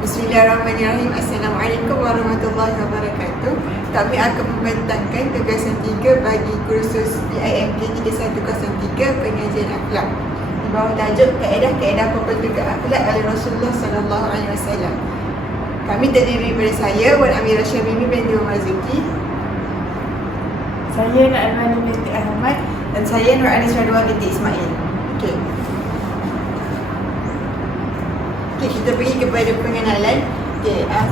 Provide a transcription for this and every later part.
Bismillahirrahmanirrahim. Assalamualaikum warahmatullahi wabarakatuh. Kami akan membentangkan tugasan 3 bagi kursus PIMK 3103 pengajian akhlak di bawah tajuk kaedah-kaedah pembentukan akhlak oleh Rasulullah sallallahu alaihi wasallam. Kami terdiri daripada saya, Wan Amirah Syamimi binti Marzuki. Saya Nak Almani binti Ahmad. Dan saya Nur Anis Radwa binti Ismail. Okey, kita pergi kepada pengenalan.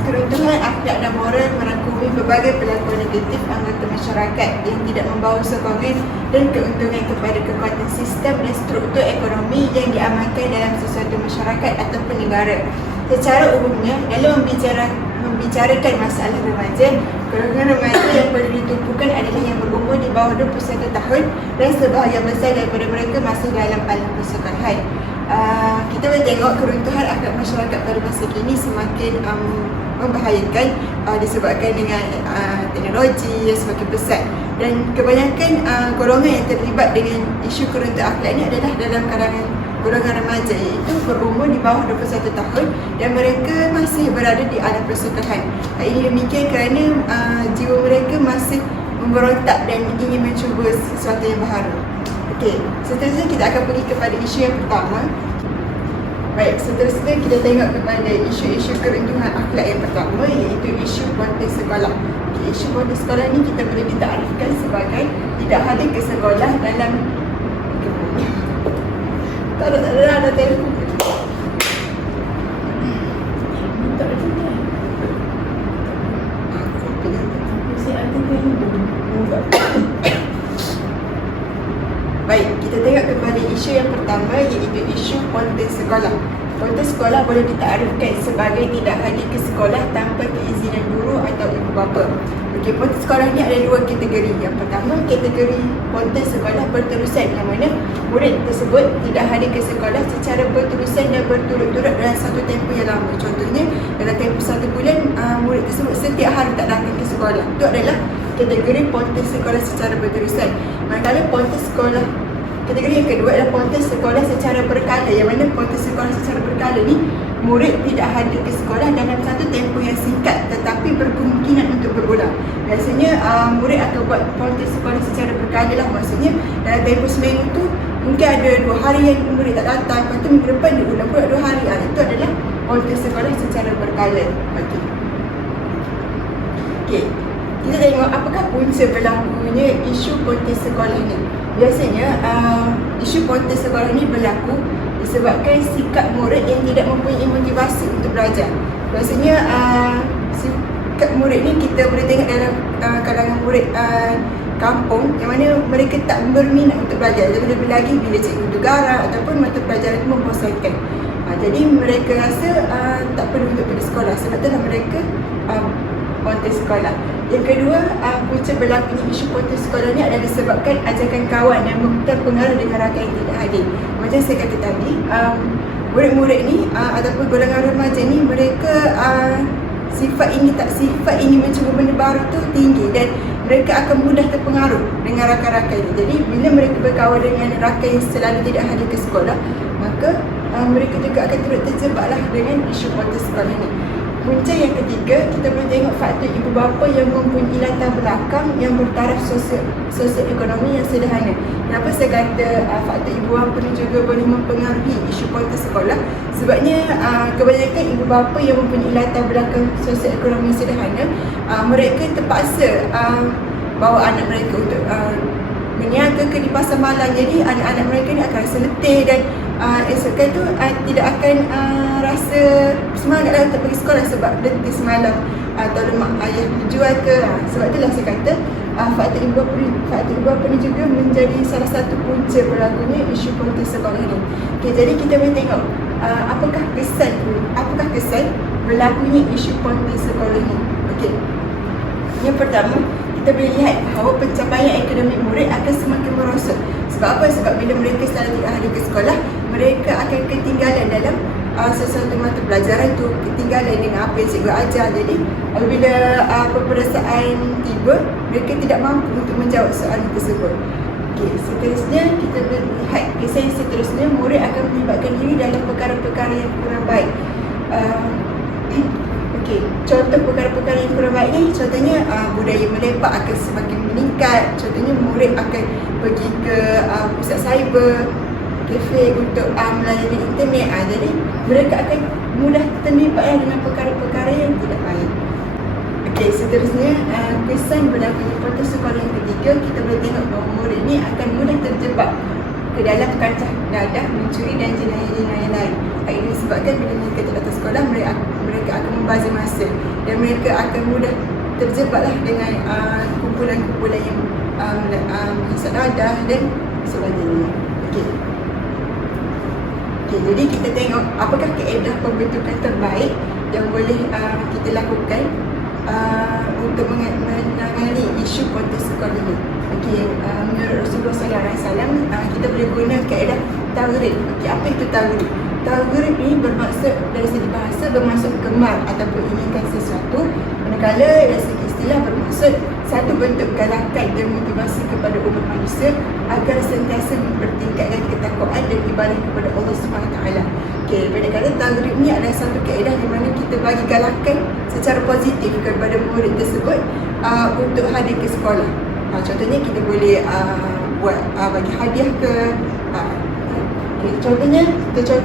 Keruntuhan akhlak dan moral merangkumi berbagai perlakuan negatif anggota masyarakat yang tidak membawa sokongan dan keuntungan kepada kekuatan sistem dan struktur ekonomi yang diamalkan dalam sesuatu masyarakat ataupun negara. Secara umumnya, dalam membicarakan masalah remaja, golongan remaja yang perlu ditumpukan adalah yang berumur di bawah 21 tahun dan sebahagian besar daripada mereka masih dalam alam persekolahan. Kita boleh tengok keruntuhan akhlak masyarakat pada masa kini semakin membahayakan disebabkan dengan teknologi yang semakin besar, dan kebanyakan golongan yang terlibat dengan isu keruntuhan akhlak ini adalah dalam kalangan golongan remaja, iaitu berumur di bawah 21 tahun dan mereka masih berada di alam persekolahan. Ini demikian kerana jiwa mereka masih memberontak dan ingin mencuba sesuatu yang baharu. Okey, seterusnya kita akan pergi kepada isu yang pertama. Baik, seterusnya kita tengok kepada isu-isu keruntuhan akhlak yang pertama, iaitu isu kuantum sekolah. Isu kuantum sekolah ni kita boleh ditarifkan sebagai tidak hadir ke sekolah dalam tak ada telefon. Baik, kita tengok kepada isu yang pertama, iaitu isu ponten sekolah. Ponten sekolah boleh ditarifkan sebagai tidak hadir ke sekolah tanpa keizinan guru atau ibu bapa. Okey, ponten sekolah ni ada 2 kategori. Yang pertama, kategori ponten sekolah berterusan, yang mana murid tersebut tidak hadir ke sekolah secara berterusan dan berturut-turut dalam satu tempoh yang lama. Contohnya, dalam tempoh 1 bulan, murid tersebut setiap hari tak datang ke sekolah. Itu adalah kategori ponten sekolah secara berterusan. Manakala ponten sekolah kategori yang kedua adalah ponten sekolah secara berkala, yang mana ponten sekolah secara berkala ni murid tidak hadir ke sekolah dalam satu tempoh yang singkat tetapi berkemungkinan untuk berulang. Biasanya murid akan buat ponten sekolah secara berkala lah, maksudnya dalam tempoh seminggu tu mungkin ada 2 hari yang murid tak datang, lepas tu minggu depan dia ulang pula 2 hari. Itu adalah ponten sekolah secara berkala. Okey, kita tengok apakah punca berlakunya isu ponten sekolah ni. Biasanya isu ponten sekolah ni berlaku disebabkan sikap murid yang tidak mempunyai motivasi untuk belajar. Biasanya sikap murid ni kita boleh tengok dalam kalangan murid kampung, yang mana mereka tak berminat untuk belajar, lebih-lebih lagi bila cikgu tu garang ataupun mata pelajaran itu membosankan. Jadi mereka rasa tak perlu untuk pergi sekolah, sebab itulah mereka ponten sekolah. Yang kedua, punca berlakunya isu ponten sekolah ni adalah disebabkan ajakan kawan yang terpengaruh dengan rakan yang tidak hadir. Macam saya kata tadi, murid-murid ni ataupun golongan remaja ni, mereka sifat ini mencuba benda baru tu tinggi, dan mereka akan mudah terpengaruh dengan rakan-rakan ni. Jadi bila mereka berkawan dengan rakan yang selalu tidak hadir ke sekolah, maka mereka juga akan turut terjebaklah dengan isu ponten sekolah ni. Punca yang ketiga, kita boleh tengok faktor ibu bapa yang mempunyai latar belakang yang bertaraf sosio-ekonomi yang sederhana. Kenapa saya kata faktor ibu bapa ni juga boleh mempengaruhi isu ponten sekolah? Sebabnya kebanyakan ibu bapa yang mempunyai latar belakang sosio-ekonomi sederhana, mereka terpaksa bawa anak mereka untuk berniaga ke di pasar malam. Jadi anak-anak mereka ni akan rasa letih, dan esokkan tu tidak akan rasa semangat lah untuk pergi sekolah sebab letih semalam atau lemak ayah dijual ke. Sebab itulah saya kata faktor ibu bapa ni juga menjadi salah satu punca berlakunya isu ponten sekolah ni. Okay, jadi kita boleh tengok apakah kesan berlakunya isu ponten sekolah ni. Okay, yang pertama, kita boleh lihat bahawa pencapaian akademik murid akan semakin merosot. Sebab apa? Sebab bila mereka selalu tidak hadir ke sekolah, mereka akan ketinggalan dalam sesuatu mata pelajaran tu, ketinggalan dengan apa yang cikgu ajar. Jadi apabila peperiksaan tiba, mereka tidak mampu untuk menjawab soalan tersebut. Okey, seterusnya kita lihat kisah yang seterusnya, murid akan melibatkan diri dalam perkara-perkara yang kurang baik. Okey, contoh perkara-perkara yang kurang baik ni, contohnya budaya melepak akan semakin meningkat. Contohnya murid akan pergi ke pusat cyber, kafe untuk melayani internet. Jadi mereka akan mudah terlibat dengan perkara-perkara yang tidak baik. Okey, seterusnya kesan berlakunya proses sekolah yang ketiga, kita boleh tengok bahawa murid ni akan mudah terjebak ke dalam kancah dadah, mencuri dan jenayah-jenayah lain. Ini disebabkan bila mereka tidak datang sekolah, mereka akan membazir masa dan mereka akan mudah terjebaklah dengan kumpulan-kumpulan yang menghisap dadah dan sebagainya. Okey, jadi kita tengok apakah kaedah pembentukan terbaik yang boleh kita lakukan untuk menangani isu kontes sekolah ini. Okey, menurut Rasulullah SAW, kita boleh guna kaedah taghrib. Okey, apa itu taghrib? Taghrib ini bermaksud dari segi bahasa bermaksud gemar ataupun inginkan sesuatu, manakala dari segi istilah bermaksud satu bentuk galakan dan motivasi kepada umat manusia agar sentiasa mempertingkatkan ketakwaan dan ibadah kepada Allah SWT. Okey, pada kata taghrib ni adalah satu kaedah di mana kita bagi galakan secara positif kepada murid tersebut untuk hadir ke sekolah. Contohnya kita boleh buat bagi hadiah ke okay, contohnya, kita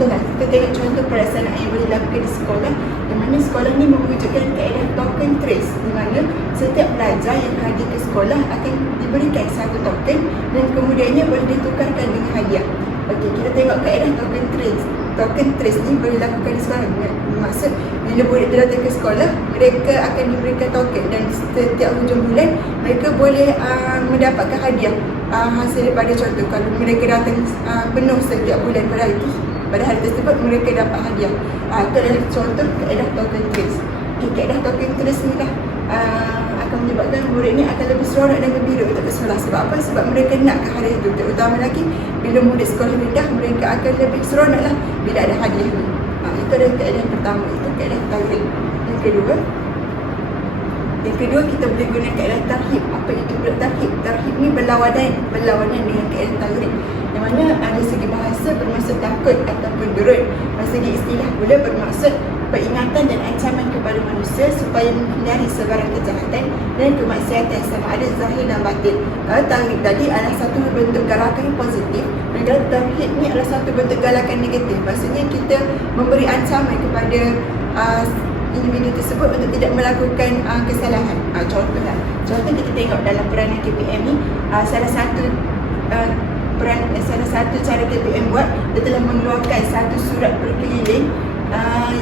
tengok contoh pelaksanaan yang boleh dilakukan di sekolah, di mana sekolah ni mewujudkan kaedah token trace, di mana setiap pelajar yang hadir ke sekolah akan diberikan satu token dan kemudiannya boleh ditukarkan dengan hadiah. Okey, kita tengok kaedah token trace. Token trace ni boleh dilakukan di sekolah. Maksud bila murid datang ke sekolah, mereka akan diberikan token dan setiap hujung bulan mereka boleh mendapatkan hadiah hasil daripada contoh. Kalau mereka datang penuh setiap bulan pada hari tersebut mereka dapat hadiah. Itu adalah contoh kaedah token trace. Okay, kaedah token trace ni lah akan menyebabkan murid ni akan lebih seronok dan gembira untuk ke sekolah. Sebab apa? Sebab mereka nak ke hari itu. Terutama lagi bila murid sekolah rendah, mereka akan lebih seronok lah bila ada hadiah ni. Itu adalah kaedah yang pertama, itu kaedah taghrib. Yang kedua kita boleh guna kaedah tarhib. Apa itu tarhib? Tarhib ni berlawanan dengan kaedah taghrib. Yang mana dari segi bahasa bermaksud takut ataupun gerut. Dari segi istilah pula bermaksud peringatan dan ancaman kepada manusia supaya menghindari sebarang kejahatan dan kemaksiatan sama ada zahir dan batin. Kalau tarhib tadi adalah satu bentuk galakan positif, dan tarhib ni adalah satu bentuk galakan negatif. Maksudnya kita memberi ancaman kepada individu tersebut untuk tidak melakukan kesalahan. Contoh kita tengok dalam peranan KPM ni, salah satu cara KPM buat, dia telah mengeluarkan satu surat berkeliling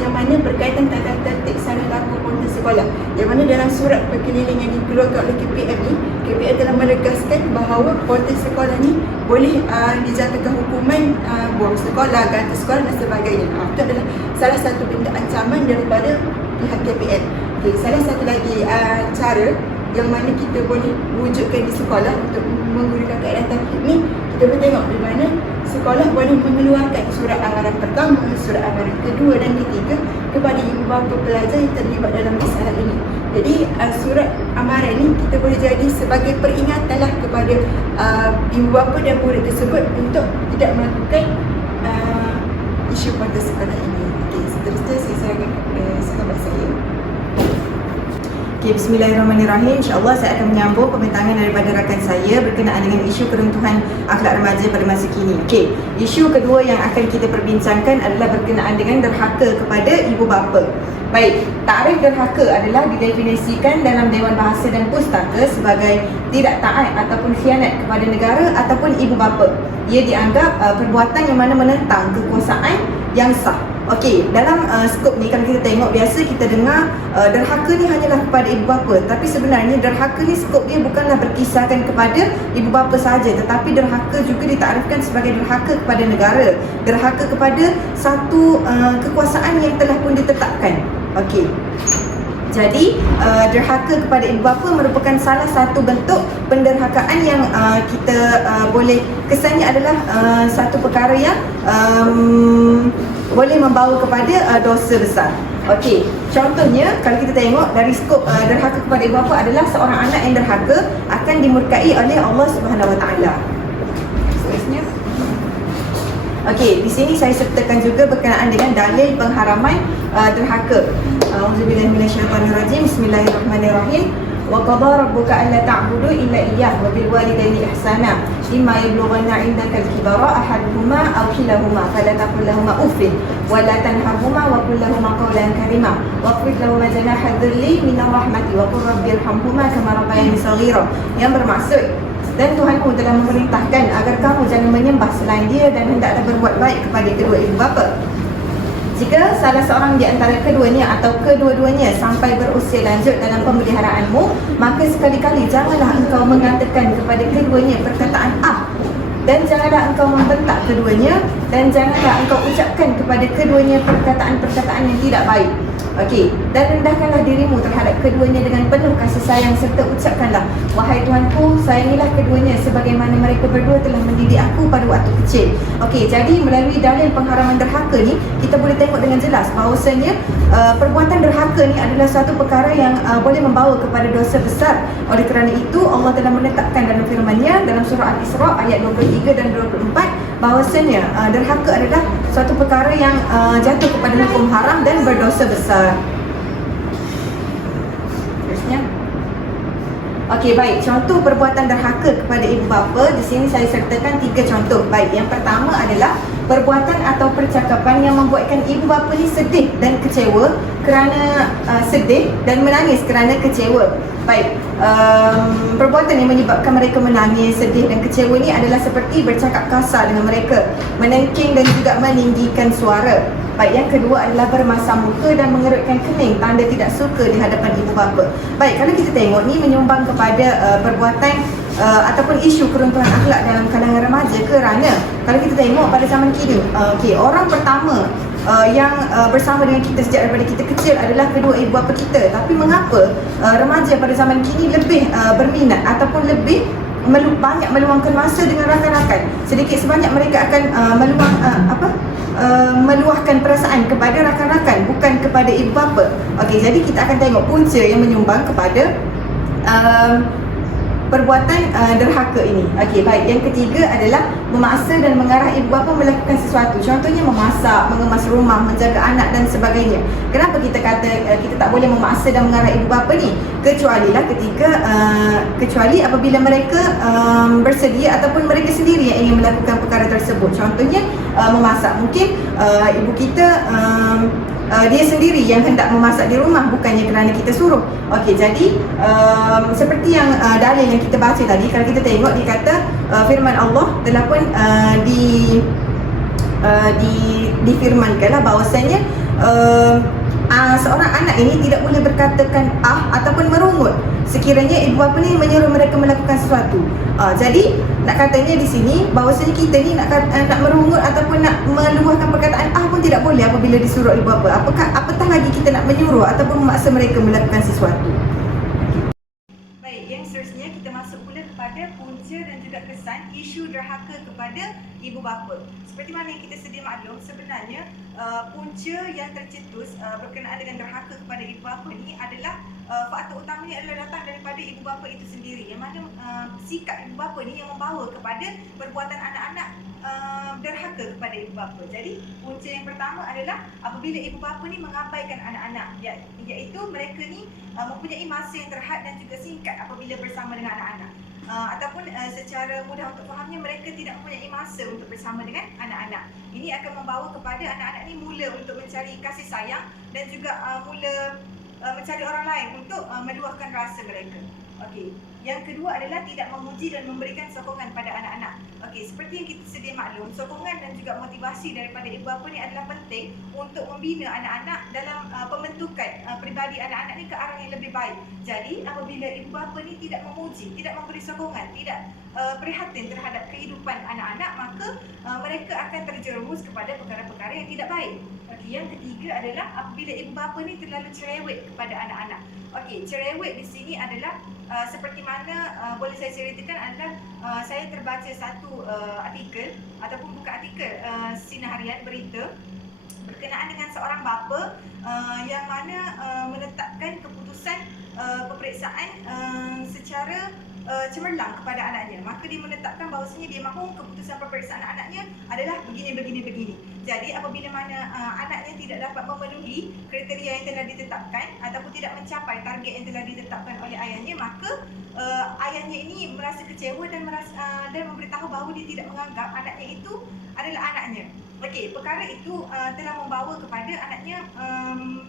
yang mana berkaitan tentang tertib salah laku kontes sekolah. Yang mana dalam surat berkeliling yang dikeluarkan oleh KPM ni, KPM telah menegaskan bahawa kontes sekolah ni boleh dijatuhkan hukuman buang sekolah, ganti sekolah dan sebagainya. Itu adalah salah satu bentuk ancaman daripada pihak KPM. Okay, salah satu lagi cara yang mana kita boleh wujudkan di sekolah untuk menggunakan kaedah tarhib ni, kita boleh tengok di mana sekolah boleh mengeluarkan surat amaran pertama, surat amaran kedua dan ketiga kepada ibu bapa pelajar yang terlibat dalam masalah ini. Jadi surat amaran ni kita boleh jadi sebagai peringatanlah kepada ibu bapa dan murid tersebut untuk tidak melakukan isu kontes sekolah ini. Okay, seterusnya saya serahkan kepada sahabat saya. Okay, bismillahirrahmanirrahim. InsyaAllah saya akan menyambung pembintangan daripada rakan saya berkenaan dengan isu keruntuhan akhlak remaja pada masa kini. Okay, isu kedua yang akan kita perbincangkan adalah berkenaan dengan derhaka kepada ibu bapa. Baik, takrif derhaka adalah didefinisikan dalam Dewan Bahasa dan Pustaka sebagai tidak taat ataupun khianat kepada negara ataupun ibu bapa. Ia dianggap perbuatan yang mana menentang kekuasaan yang sah. Okey, dalam skop ni kalau kita tengok, biasa kita dengar derhaka ni hanyalah kepada ibu bapa, tapi sebenarnya derhaka ni skop dia bukanlah berkisarkan kepada ibu bapa sahaja, tetapi derhaka juga ditaktifkan sebagai derhaka kepada negara, derhaka kepada satu kekuasaan yang telah pun ditetapkan. Okey, jadi derhaka kepada ibu bapa merupakan salah satu bentuk penderhakaan yang kita boleh kesannya adalah satu perkara yang boleh membawa kepada dosa besar. Okey, contohnya kalau kita tengok dari skop derhaka kepada ibu bapa adalah seorang anak yang derhaka akan dimurkai oleh Allah Subhanahu Wa Taala. Seterusnya, Okey, di sini saya sertakan juga berkenaan dengan dalil pengharaman derhaka. Auzubillahi minasyaitonirrajim. Bismillahirrahmanirrahim. Wa qadara rabbuka alla ta'budu illa iyyah wa bil walidaini ihsana imma yablughanna 'indaka al-kibara ahaduhuma aw kilahuma fala taqul lahumā uffin wa la tanharhumā wa qul lahumā qawlan karīmā waqfid lahumā janāha adh-dhilli minar rahmati wa qur rabbi irhamhumā kamā rabbayani shaghīrā. Yang bermaksud, dan Tuhanmu telah memerintahkan agar kamu jangan menyembah selain dia dan hendaklah berbuat baik kepada kedua ibu bapa. Jika salah seorang di antara keduanya atau kedua-duanya sampai berusia lanjut dalam pemeliharaanmu, maka sekali-kali janganlah engkau mengatakan kepada keduanya perkataan dan janganlah engkau membentak keduanya dan janganlah engkau ucapkan kepada keduanya perkataan-perkataan yang tidak baik. Okey, dan rendahkanlah dirimu terhadap keduanya dengan penuh kasih sayang serta ucapkanlah, wahai Tuhanku, sayangilah keduanya sebagaimana mereka berdua telah mendidik aku pada waktu kecil. Okey, jadi melalui dalil pengharaman derhaka ni, kita boleh tengok dengan jelas bahawasanya perbuatan derhaka ni adalah satu perkara yang boleh membawa kepada dosa besar. Oleh kerana itu, Allah telah menetapkan dalam firman-Nya dalam surah Al-Isra ayat 23 dan 24 bahawasanya derhaka adalah suatu perkara yang jatuh kepada hukum haram dan berdosa besar. Terusnya, okey, baik. Contoh perbuatan derhaka kepada ibu bapa, di sini saya sertakan 3 contoh. Baik, yang pertama adalah perbuatan atau percakapan yang membuatkan ibu bapa ni sedih dan kecewa kerana sedih dan menangis kerana kecewa. Baik, perbuatan yang menyebabkan mereka menangis, sedih dan kecewa ni adalah seperti bercakap kasar dengan mereka, menengking dan juga meninggikan suara. Baik, yang kedua adalah bermasam muka dan mengerutkan kening, tanda tidak suka di hadapan ibu bapa. Baik, kalau kita tengok ni menyumbang kepada perbuatan ataupun isu keruntuhan akhlak dalam kalangan remaja, kerana kalau kita tengok pada zaman kini, orang pertama yang bersama dengan kita sejak daripada kita kecil adalah kedua ibu bapa kita. Tapi mengapa remaja pada zaman kini lebih berminat ataupun lebih banyak meluangkan masa dengan rakan-rakan? Sedikit sebanyak mereka akan meluahkan perasaan kepada rakan-rakan, bukan kepada ibu bapa. Okey, jadi kita akan tengok punca yang menyumbang kepada perbuatan derhaka ini. Okey, baik. Yang ketiga adalah memaksa dan mengarah ibu bapa melakukan sesuatu. Contohnya memasak, mengemas rumah, menjaga anak dan sebagainya. Kenapa kita kata kita tak boleh memaksa dan mengarah ibu bapa ni? Kecuali apabila mereka bersedia ataupun mereka sendiri yang ingin melakukan perkara tersebut. Contohnya memasak. Mungkin ibu kita dia sendiri yang hendak memasak di rumah, bukannya kerana kita suruh. Okey, jadi seperti yang dalil yang kita baca tadi, kalau kita tengok dikata firman Allah telah pun difirmankanlah bahawasanya seorang anak ini tidak boleh berkatakan ataupun merungut sekiranya ibu bapa ni menyuruh mereka melakukan sesuatu. Jadi nak katanya di sini bahawasanya kita ni nak merungut ataupun nak meluahkan perkataan pun tidak boleh apabila disuruh ibu bapa. Apatah lagi kita nak menyuruh ataupun memaksa mereka melakukan sesuatu. Baik, yang seterusnya kita masuk pula kepada punca dan juga kesan isu derhaka kepada ibu bapa. Seperti mana yang kita sedia maklum, sebenarnya punca yang tercetus berkenaan dengan derhaka kepada ibu bapa ni adalah faktor utamanya adalah datang daripada ibu bapa itu sendiri, yang mana sikap ibu bapa ni yang membawa kepada perbuatan anak-anak derhaka kepada ibu bapa. Jadi punca yang pertama adalah apabila ibu bapa ni mengabaikan anak-anak, iaitu mereka ni mempunyai masa yang terhad dan juga singkat apabila bersama dengan anak-anak. Ataupun secara mudah untuk fahamnya, mereka tidak mempunyai masa untuk bersama dengan anak-anak. Ini akan membawa kepada anak-anak ni mula untuk mencari kasih sayang dan juga mula mencari orang lain untuk meluahkan rasa mereka. Okey. Yang kedua adalah tidak memuji dan memberikan sokongan pada anak-anak. Okey, seperti yang kita sedia maklum, sokongan dan juga motivasi daripada ibu bapa ni adalah penting untuk membina anak-anak dalam pembentukan peribadi anak-anak ni ke arah yang lebih baik. Jadi, apabila ibu bapa ni tidak memuji, tidak memberi sokongan, tidak prihatin terhadap kehidupan anak-anak, maka mereka akan terjerumus kepada perkara-perkara yang tidak baik. Okey, yang ketiga adalah apabila ibu bapa ni terlalu cerewet kepada anak-anak. Okey, cerewet di sini adalah seperti mana boleh saya ceritakan adalah saya terbaca satu artikel ataupun bukan artikel, sinar harian berita berkenaan dengan seorang bapa yang mana menetapkan keputusan peperiksaan secara cemerlang kepada anaknya, maka dia menetapkan bahawasanya dia mahu keputusan peperiksaan anaknya adalah begini. Jadi apabila mana anaknya tidak dapat memenuhi kriteria yang telah ditetapkan ataupun tidak mencapai target yang telah ditetapkan oleh ayahnya, maka ayahnya ini merasa kecewa dan memberitahu bahawa dia tidak menganggap anaknya itu adalah anaknya. Okey, perkara itu telah membawa kepada anaknya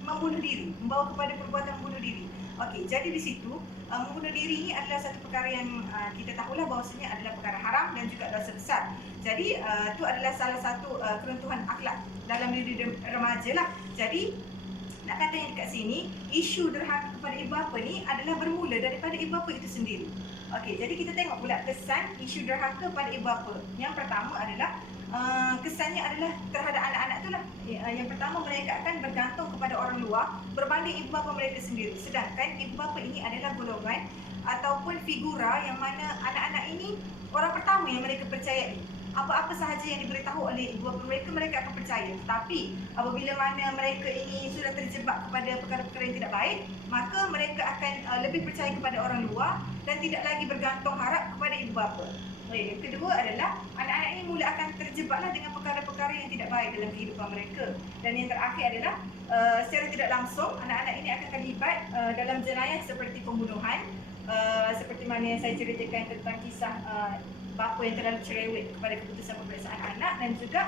membunuh diri, membawa kepada perbuatan membunuh diri. Okey, jadi di situ membunuh diri ini adalah satu perkara yang kita tahulah bahawasanya adalah perkara haram dan juga dosa besar. Jadi itu adalah salah satu keruntuhan akhlak dalam diri remaja lah. Jadi nak kata yang dekat sini, isu derhaka kepada ibu bapa ni adalah bermula daripada ibu bapa itu sendiri. Okey, jadi kita tengok pula kesan isu derhaka pada ibu bapa. Yang pertama adalah kesannya adalah terhadap anak-anak tu lah. Yang pertama, mereka akan bergantung kepada orang luar berbanding ibu bapa mereka sendiri. Sedangkan ibu bapa ini adalah golongan ataupun figura yang mana anak-anak ini orang pertama yang mereka percayai. Apa-apa sahaja yang diberitahu oleh ibu bapa mereka, mereka akan percaya. Tetapi apabila mana mereka ini sudah terjebak kepada perkara-perkara yang tidak baik, maka mereka akan lebih percaya kepada orang luar dan tidak lagi bergantung harap kepada ibu bapa. Yang kedua adalah anak-anak ini mula akan terjebaklah dengan perkara-perkara yang tidak baik dalam kehidupan mereka. Dan yang terakhir adalah secara tidak langsung anak-anak ini akan terlibat dalam jenayah seperti pembunuhan, seperti mana yang saya ceritakan tentang kisah bapa yang terlalu cerewet kepada keputusan peperiksaan anak dan juga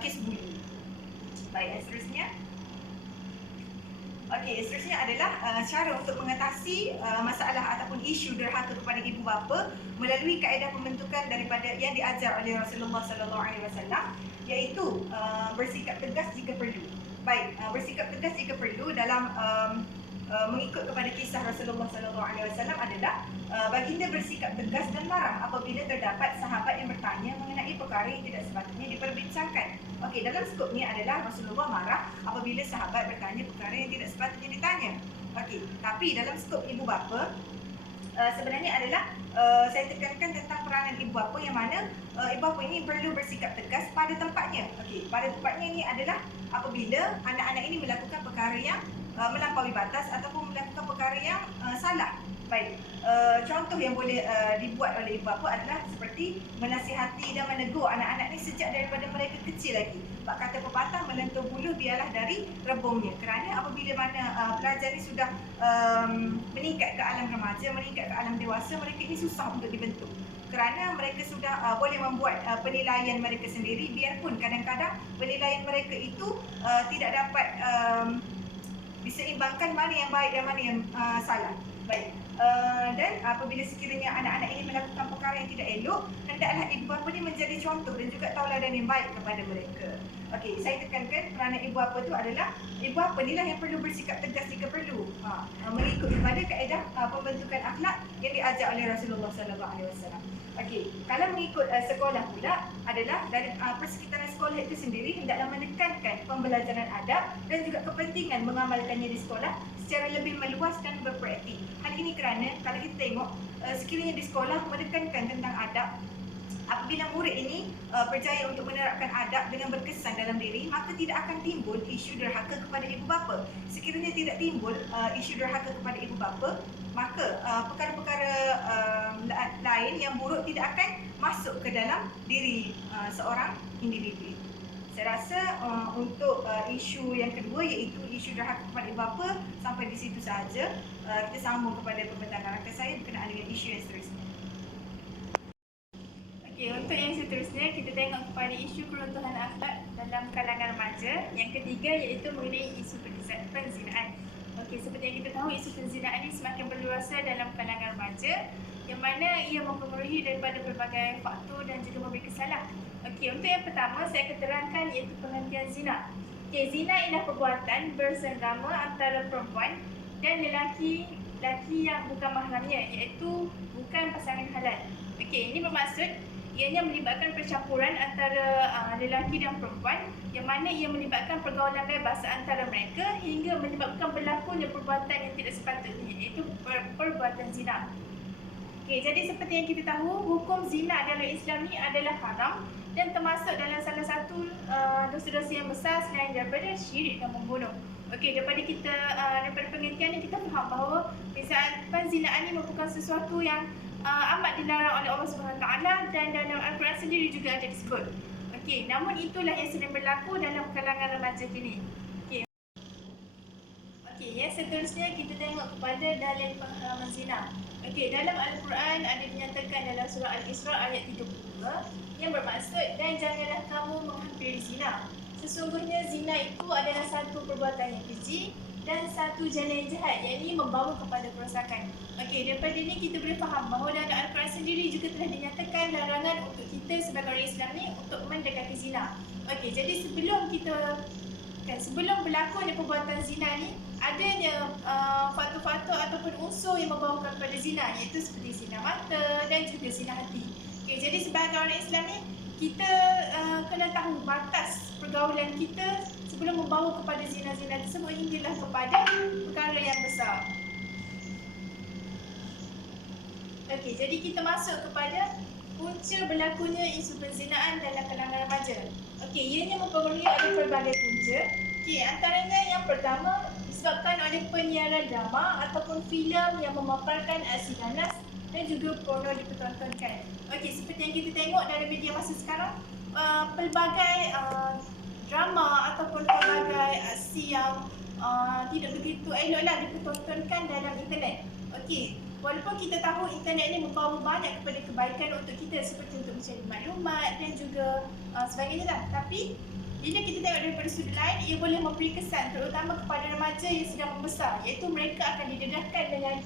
kes buli. Baik, yang seterusnya. Okey, seterusnya adalah cara untuk mengatasi masalah ataupun isu derhaka kepada ibu bapa melalui kaedah pembentukan daripada yang diajar oleh Rasulullah sallallahu alaihi wasallam, iaitu bersikap tegas jika perlu. Baik, bersikap tegas jika perlu dalam mengikut kepada kisah Rasulullah sallallahu alaihi wasallam adalah baginda bersikap tegas dan marah apabila terdapat sahabat yang bertanya mengenai perkara yang tidak sepatutnya diperbincangkan. Okey, dalam skop ni adalah Rasulullah marah apabila sahabat bertanya perkara yang tidak sepatutnya ditanya. Okey, tapi dalam skop ibu bapa sebenarnya adalah saya tekankan tentang peranan ibu bapa yang mana ibu bapa ini perlu bersikap tegas pada tempatnya. Okey, pada tempatnya ini adalah apabila anak-anak ini melakukan perkara yang melampaui batas ataupun melakukan perkara yang salah. Baik, contoh yang boleh dibuat oleh ibu bapa adalah seperti menasihati dan menegur anak-anak ni sejak daripada mereka kecil lagi. Bak kata pepatah, melentur buluh biarlah dari rebungnya. Kerana apabila mana pelajar ni sudah meningkat ke alam remaja, meningkat ke alam dewasa, mereka ini susah untuk dibentuk. Kerana mereka sudah boleh membuat penilaian mereka sendiri, biarpun kadang-kadang penilaian mereka itu tidak dapat diseimbangkan mana yang baik dan mana yang salah. Baik, dan apabila sekiranya anak-anak ini melakukan perkara yang tidak elok, hendaklah ibu bapa ni menjadi contoh dan juga tauladan yang baik kepada mereka. Okey, saya tekankan peranan ibu bapa tu adalah ibu bapa ni lah yang perlu bersikap tegas jika perlu, mengikut kepada kaedah pembentukan akhlak yang diajar oleh Rasulullah sallallahu alaihi wasallam. Okey, kalau mengikut sekolah pula adalah dari persekitaran sekolah itu sendiri hendaklah menekankan pembelajaran adab dan juga kepentingan mengamalkannya di sekolah secara lebih meluas dan berpraktik. Hal ini kerana kalau kita tengok sekiranya di sekolah menekankan tentang adab, apabila murid ini berjaya untuk menerapkan adab dengan berkesan dalam diri, maka tidak akan timbul isu derhaka kepada ibu bapa. Sekiranya tidak timbul isu derhaka kepada ibu bapa, maka perkara-perkara lain yang buruk tidak akan masuk ke dalam diri seorang individu. Saya rasa untuk isu yang kedua, iaitu isu derhaka kepada ibu bapa, sampai di situ sahaja. Kita sambung kepada pembentangan rakan saya berkenaan dengan isu yang seterusnya. Okey, untuk yang seterusnya kita tengok kepada isu keruntuhan akhlak dalam kalangan remaja. Yang ketiga iaitu mengenai isu penzinaan. Okey, seperti yang kita tahu, isu penzinaan ini semakin berluasa dalam kalangan remaja, yang mana ia mempengaruhi daripada berbagai faktor dan juga memberi kesalah. Okey, untuk yang pertama saya akan terangkan iaitu penghentian zina. Okey, zina ialah perbuatan bersenggama antara perempuan dan lelaki yang bukan mahramnya, iaitu bukan pasangan halal. Okey, ini bermaksud ianya melibatkan percampuran antara lelaki dan perempuan, yang mana ia melibatkan pergaulan bebas antara mereka hingga menyebabkan berlakunya perbuatan yang tidak sepatutnya, iaitu perbuatan zina. Okey, jadi seperti yang kita tahu, hukum zina dalam Islam ni adalah haram dan termasuk dalam salah satu dosa-dosa yang besar selain daripada syirik dan membunuh. Okey, daripada pengertian ni kita faham bahawa penzinaan ni merupakan sesuatu yang amat dilarang oleh Allah Subhanahu Taala dan dalam Al-Quran sendiri juga ada disebut. Okey, namun itulah yang sering berlaku dalam kalangan remaja kini. Okey, yang seterusnya kita tengok kepada dalil pengharaman zina. Okey, dalam Al-Quran ada dinyatakan dalam surah Al-Isra ayat 32 yang bermaksud, dan janganlah kamu menghampiri zina. Sesungguhnya zina itu adalah satu perbuatan yang keji dan satu jalan yang jahat, yakni membawa kepada kerosakan. Okey, daripada ini kita boleh faham bahawa dalam Al-Quran sendiri juga telah dinyatakan larangan untuk kita sebagai orang Islam ni untuk mendekati zina. Okey, jadi sebelum berlakunya perbuatan zina ni, adanya faktor-faktor ataupun unsur yang membawa kepada zina, iaitu seperti zina mata dan juga zina hati. Okey, jadi sebagai orang Islam ni, kita kena tahu batas pergaulan kita sebelum membawa kepada zina-zina tersebut hinggalah kepada perkara yang besar. Okey, jadi kita masuk kepada punca berlakunya isu perzinaan dalam kalangan remaja. Okey, ianya mempengaruhi oleh pelbagai punca. Okey, antaranya yang pertama disebabkan oleh penyiaran drama ataupun filem yang memaparkan aksi ganas dan juga porno dipertontonkan. Okey, seperti yang kita tengok dalam media masa sekarang, pelbagai drama ataupun pelbagai aksi yang tidak begitu eloklah dipertontonkan dalam internet. Okey, walaupun kita tahu internet ini membawa banyak kepada kebaikan untuk kita, seperti untuk mencari maklumat dan juga sebagainya lah. Tapi bila kita tengok daripada sudut lain, ia boleh memberi kesan terutama kepada remaja yang sedang membesar, iaitu mereka akan didedahkan dengan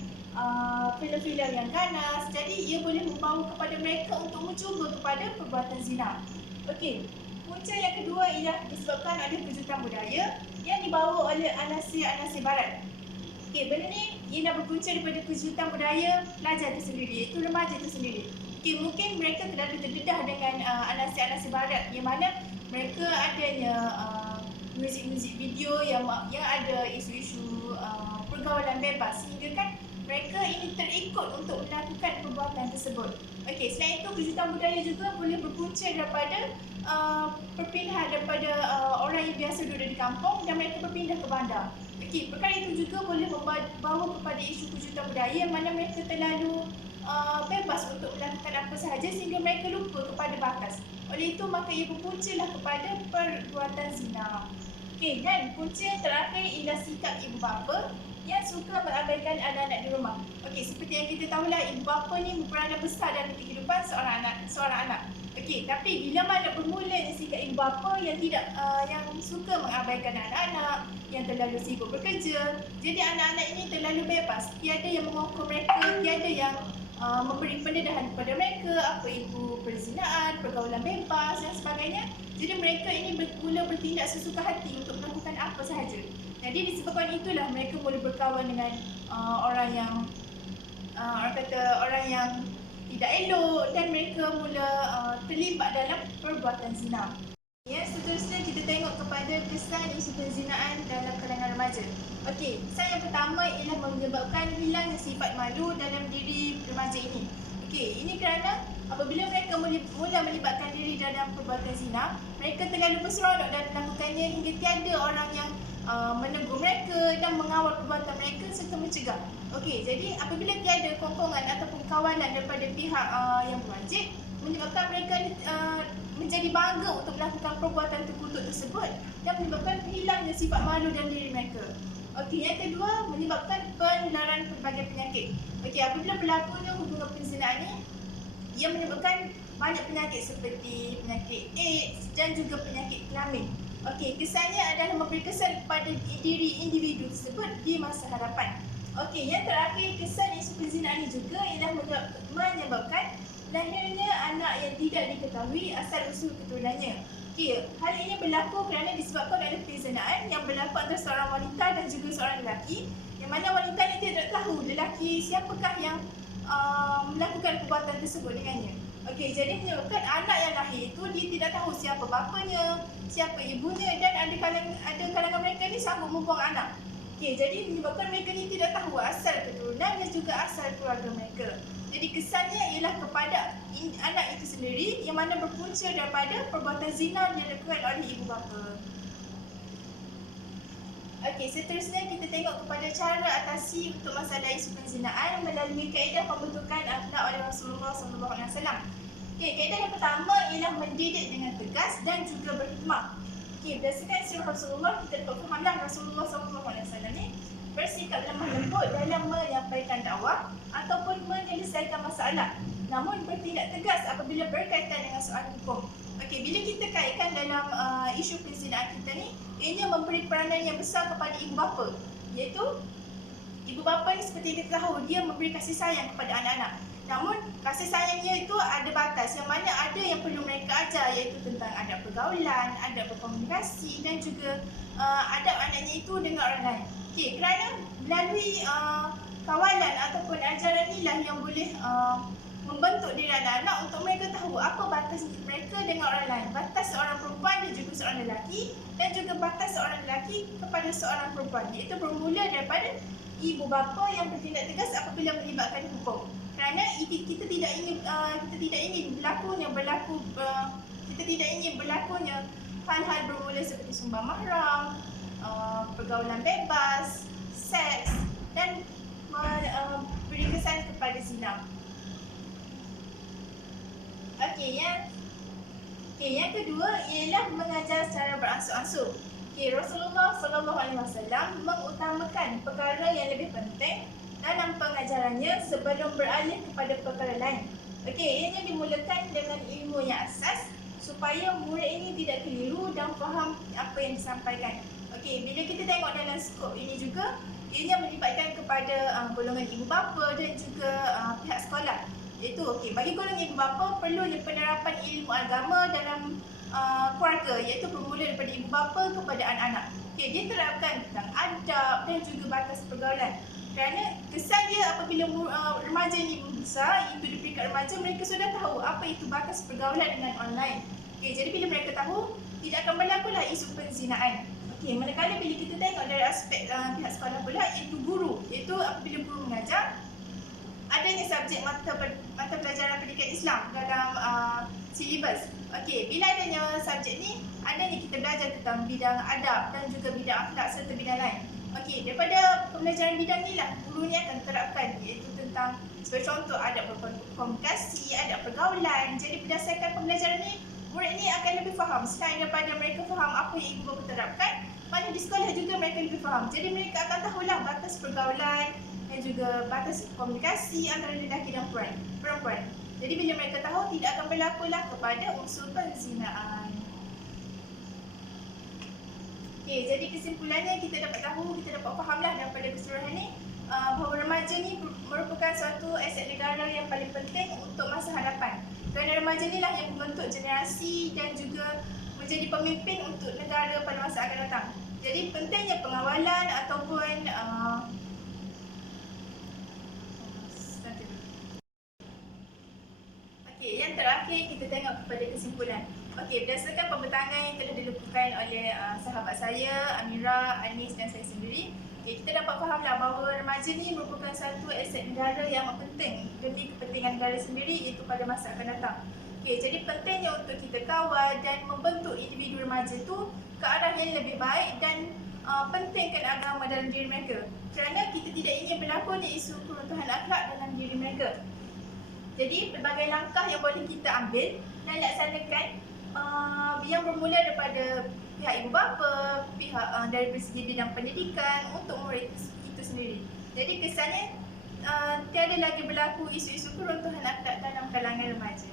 filem-filem yang ganas. Jadi ia boleh membawa kepada mereka untuk mencuba kepada perbuatan zina. Okey, punca yang kedua ialah disebabkan oleh kejutan budaya yang dibawa oleh anasir-anasir barat. Okey, benda ni ialah berpunca daripada kejutan budaya pelajar itu sendiri, iaitu remaja itu sendiri. Okey, mungkin mereka terlalu terdedah dengan anasir-anasir barat, yang mana mereka adanya muzik-muzik video yang ada isu-isu pergaulan bebas, sehingga kan mereka ini terikut untuk melakukan perbuatan tersebut. Okey, selain itu kejutan budaya juga boleh berpunca daripada perpindahan daripada orang yang biasa duduk di kampung dan mereka berpindah ke bandar. Okey, perkara itu juga boleh membawa kepada isu kejutan budaya yang mana mereka terlalu bebas untuk melakukan apa sahaja sehingga mereka lupa kepada batas. Oleh itu maka ia berpuncalah kepada perbuatan zina. Okey, dan punca yang terakhir ialah sikap ibu bapa yang suka mengabaikan anak-anak di rumah. Okey, seperti yang kita tahulah, ibu bapa ni berperanan besar dalam kehidupan seorang anak. Okey, tapi bila mana bermulanya sikap ibu bapa yang yang suka mengabaikan anak-anak, yang terlalu sibuk bekerja, jadi anak-anak ini terlalu bebas. Tiada yang mengukur mereka, tiada yang memberi pendedahan kepada mereka apa itu perzinaan, pergaulan bebas dan sebagainya. Jadi mereka ini mula bertindak sesuka hati untuk melakukan apa sahaja. Jadi disebabkan itulah mereka boleh berkawan dengan orang yang orang yang tidak elok dan mereka mula terlibat dalam perbuatan zina. Ya, seterusnya kita tengok kepada kesan isu perzinaan dalam kalangan remaja. Okey, kesan yang pertama ialah menyebabkan hilangnya sifat malu dalam diri remaja ini. Okey, ini kerana apabila mereka mula melibatkan diri dalam perbuatan zina, mereka terlalu berseronok dan melakukannya hingga tiada orang yang menegur mereka dan mengawal perbuatan mereka serta mencegah. Okey, jadi apabila tiada kongkongan ataupun kawalan daripada pihak yang berwajib, menyebabkan mereka menjadi bangga untuk melakukan perbuatan terkutuk tersebut dan menyebabkan hilangnya sifat malu dalam diri mereka. Okey, yang kedua menyebabkan penularan pelbagai penyakit. Okey, apabila berlakunya hubungan perzinaan ini, ia menyebabkan banyak penyakit seperti penyakit AIDS dan juga penyakit kelamin. Okey, kesannya adalah memberi kesan kepada diri individu tersebut di masa hadapan. Okey, yang terakhir kesan isu perzinaan ini juga ialah menyebabkan lahirnya anak yang tidak diketahui asal-usul keturunannya. Okey, hal ini berlaku kerana disebabkan oleh perzinaan yang berlaku antara seorang wanita dan juga seorang lelaki, yang mana wanita ini tidak tahu lelaki siapakah yang melakukan perbuatan tersebut dengannya. Okey, jadi menyebabkan anak yang lahir itu dia tidak tahu siapa bapanya, siapa ibunya, dan ada kalangan mereka ni sanggup membuang anak. Okey, jadi menyebabkan mereka ni tidak tahu asal keturunan dan juga asal keluarga mereka. Jadi kesannya ialah kepada anak itu sendiri yang mana berpunca daripada perbuatan zina yang dilakukan oleh ibu bapa. Okey, seterusnya kita tengok kepada cara atasi untuk masalah isu penzinaan melalui kaedah pembentukan akhlak oleh Rasulullah SAW. Okey, kaedah yang pertama ialah mendidik dengan tegas dan juga berhikmah. Okey, berdasarkan sirah Rasulullah, kita dapat fahamlah Rasulullah SAW ni bersikap lemah lembut dalam menyampaikan dakwah ataupun menyelesaikan masalah, namun bertindak tegas apabila berkaitan dengan soal hukum. Okey, bila kita kaitkan dalam isu penzinaan kita ni, ianya memberi peranan yang besar kepada ibu bapa, iaitu ibu bapa ni seperti kita tahu dia memberi kasih sayang kepada anak-anak. Namun kasih sayangnya itu ada batas, yang mana ada yang perlu mereka ajar, iaitu tentang adab pergaulan, adab berkomunikasi dan juga adab anaknya itu dengan orang lain. Okey, kerana melalui kawalan ataupun ajaran inilah yang boleh membentuk diri anak-anak untuk mereka tahu apa batas mereka dengan orang lain, batas seorang perempuan dan juga seorang lelaki, dan juga batas seorang lelaki kepada seorang perempuan, iaitu bermula daripada ibu bapa yang bertindak tegas apabila melibatkan hukum. Kerana kita tidak ingin berlakunya hal-hal bermula seperti sumbang mahram, pergaulan bebas, seks dan beri kesan kepada zina. Yang kedua ialah mengajar secara beransur-ansur. Rasulullah SAW mengutamakan perkara yang lebih penting dalam pengajarannya sebelum beralih kepada perkara lain. Ianya dimulakan dengan ilmu yang asas supaya murid ini tidak keliru dan faham apa yang disampaikan. Bila kita tengok dalam skop ini juga, ianya melibatkan kepada golongan ibu bapa dan juga pihak sekolah. Iaitu bagi golongan ibu bapa perlunya penerapan ilmu agama dalam keluarga, iaitu bermula daripada ibu bapa kepada anak-anak. Dia terapkan tentang adab dan juga batas pergaulan. Kerana kesan dia apabila remaja ni membesar, itu di peringkat remaja, mereka sudah tahu apa itu batas pergaulan dengan online. Jadi bila mereka tahu, tidak akan berlakulah isu penzinaan. Manakala bila kita tengok dari aspek pihak sekolah pula, iaitu guru, iaitu apabila guru mengajar, adanya subjek mata pelajaran pendidikan Islam dalam silibus. Bila adanya subjek ni, adanya kita belajar tentang bidang adab dan juga bidang akhlak serta bidang lain. Daripada pembelajaran bidang ni lah guru ni akan terapkan, iaitu tentang sebagai contoh adab berkomunikasi, adab pergaulan. Jadi berdasarkan pembelajaran ni, murid ni akan lebih faham. Selain daripada mereka faham apa yang ibu bapa terapkan, mana di sekolah juga mereka lebih faham. Jadi mereka akan tahulah batas pergaulan dan juga batas komunikasi antara lelaki dan perempuan. Jadi bila mereka tahu, tidak akan berlakulah kepada unsur penzinaan. Jadi kesimpulannya kita dapat fahamlah daripada keseluruhan ni bahawa remaja ni merupakan suatu aset negara yang paling penting untuk masa hadapan. Kerana remaja ni lah yang membentuk generasi dan juga menjadi pemimpin untuk negara pada masa akan datang. Jadi pentingnya pengawalan ataupun yang terakhir kita tengok kepada kesimpulan. Berdasarkan pembentangan yang telah dilakukan oleh sahabat saya, Amira, Anis dan saya sendiri, kita dapat fahamlah bahawa remaja ni merupakan satu aset negara yang amat penting demi kepentingan negara sendiri, iaitu pada masa akan datang. Jadi pentingnya untuk kita kawal dan membentuk individu remaja itu ke arah yang lebih baik dan pentingkan agama dalam diri mereka. Kerana kita tidak ingin berlakunya isu keruntuhan akhlak dalam diri mereka. Jadi pelbagai langkah yang boleh kita ambil dan laksanakan yang bermula daripada pihak ibu bapa, pihak dari segi bidang pendidikan untuk murid itu sendiri. Jadi kesannya tiada lagi berlaku isu-isu keruntuhan akhlak dalam kalangan remaja.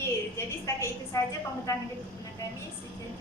Jadi setakat itu sahaja pembentangan dari kami. Sekian.